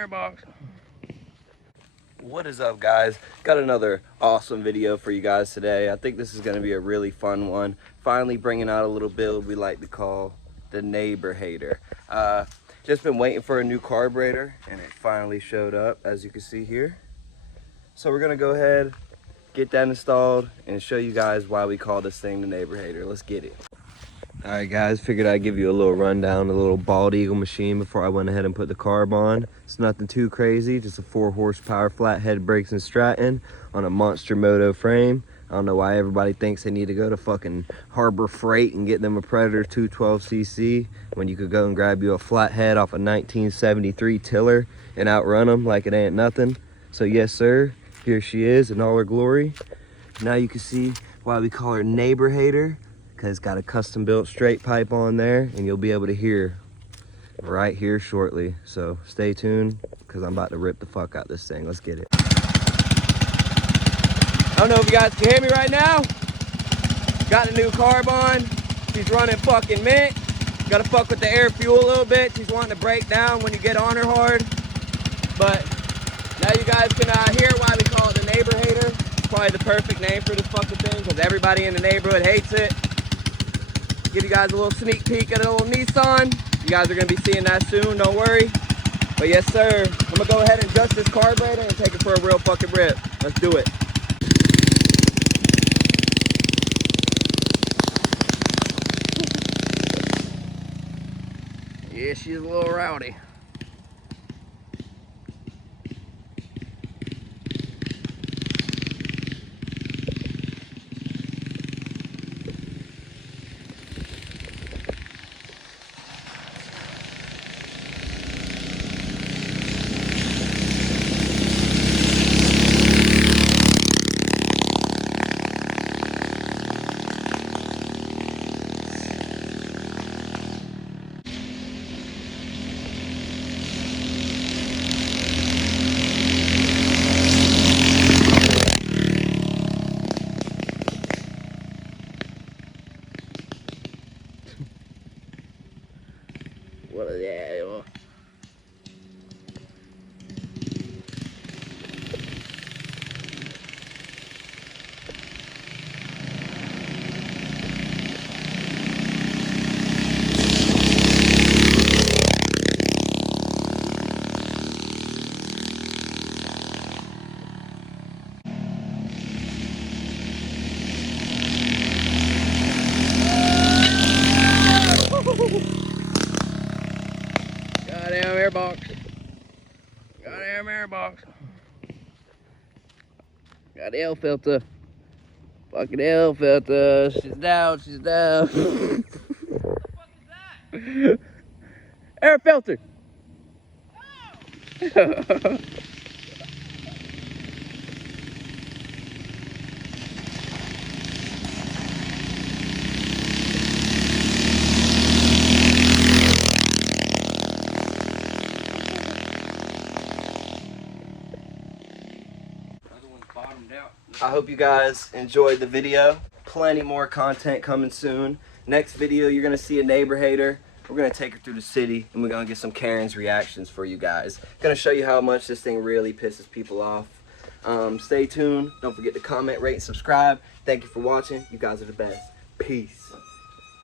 air box. What is up, guys? Got another awesome video for you guys today. I think this is going to be a really fun one. Finally bringing out a little build we like to call the neighbor hater. Just been waiting for a new carburetor and it finally showed up, as you can see here. So we're going to go ahead, get that installed, and show you guys why we call this thing the neighbor hater. Let's get it. All right, guys, figured I'd give you a little rundown, a little bald eagle machine before I went ahead and put the carb on. It's nothing too crazy, just a 4 horsepower flathead brakes and Stratton on a monster moto frame. I don't know why everybody thinks they need to go to fucking Harbor Freight and get them a Predator 212cc when you could go and grab you a flathead off a 1973 tiller and outrun them like it ain't nothing. So yes, sir, here she is in all her glory. Now you can see why we call her neighbor hater, because it's got a custom built straight pipe on there, and you'll be able to hear right here shortly. So stay tuned, because I'm about to rip the fuck out this thing. Let's get it. I don't know if you guys can hear me right now. Got a new carb on. She's running fucking mint. Gotta fuck with the air fuel a little bit. She's wanting to break down when you get on her hard. But now you guys can hear why we call it the neighbor hater. Probably the perfect name for this fucking thing, because everybody in the neighborhood hates it. Give you guys a little sneak peek at a little Nissan. You guys are gonna be seeing that soon, don't worry. But yes, sir, I'm gonna go ahead and adjust this carburetor and take it for a real fucking rip. Let's do it. Yeah, she's a little rowdy. What is that? Goddamn air box. Goddamn air box. Got the L filter. Fucking L filter. She's down, she's down. What the fuck is that? Air filter. Oh. I hope you guys enjoyed the video. Plenty more content coming soon. Next video, you're gonna see a neighbor hater. We're gonna take her through the city and we're gonna get some Karen's reactions for you guys. Gonna show you how much this thing really pisses people off. Stay tuned. Don't forget to comment, rate, and subscribe. Thank you for watching. You guys are the best. Peace.